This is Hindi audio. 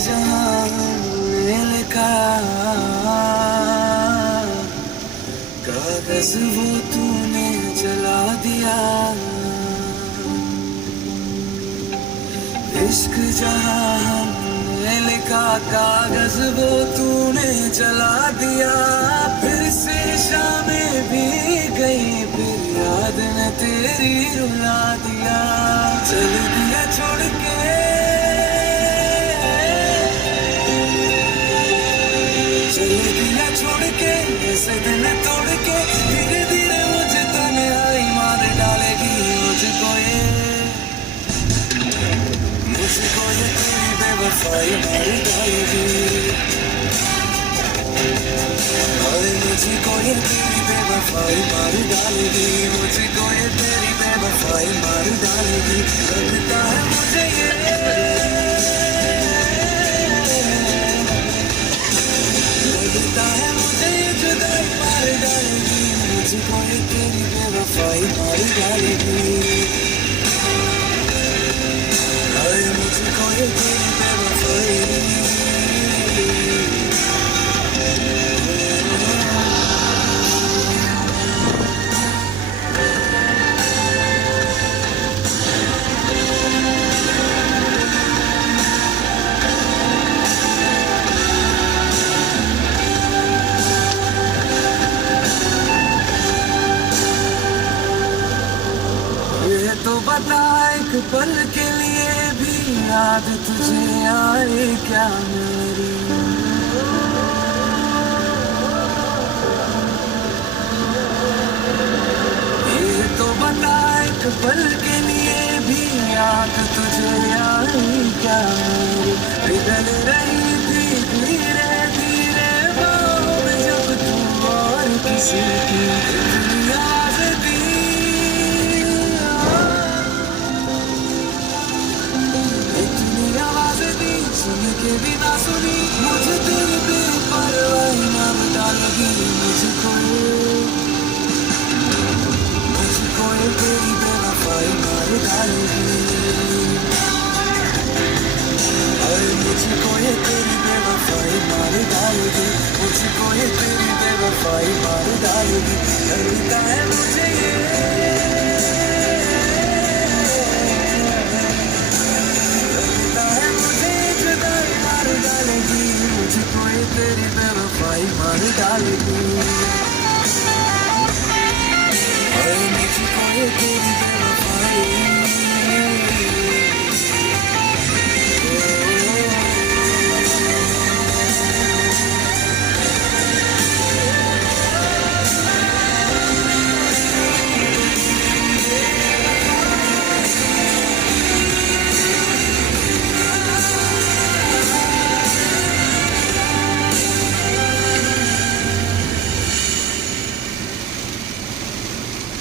जहां हमने लिखा, कागज वो तूने जला दिया। इश्क जहां हमने लिखा, कागज वो तूने जला दिया। फिर से शामें भी गई, फिर याद ने तेरी रुला दिया। चल दिया छोड़ के, चल दिया छोड़ के, ऐसे दिल तोड़ के। धीरे धीरे मुझे तन्हाई मार डालेगी। मुझको ये तेरी बेवफाई मार डालेगी। अरे मुझको ये तेरी बेवफाई मार डालेगी। मुझको ये तेरी बेवफाई मार डालेगी। लगता है मुझे ये, लगता है मुझे ये जुदाई मार डालेगी। मुझको ये तेरी बेवफाई मार डालेगी। अरे मुझको ये तेरी बेवफाई। तो बता एक पल के लिए भी याद तुझे आए क्या मेरी। ये तो बता एक पल के लिए भी याद तुझे आए क्या मेरी। पिघल रही थी धीरे धीरे बाहों में जब तू और किसी की आवाज़ दी। सुन के भी ना सुनी, मुझे तेरी बेपरवाही मार डालेगी। मुझको ये तेरी बेवफाई मार डालेगी। अरे मुझको ये तेरी बेवफाई मार डालेगी। मुझको ये तेरी बेवफाई मार डालेगी। लगता है मुझे ये, मुझको ये तेरी बेवफाई मार डालेगी। अरे मुझको ये तेरी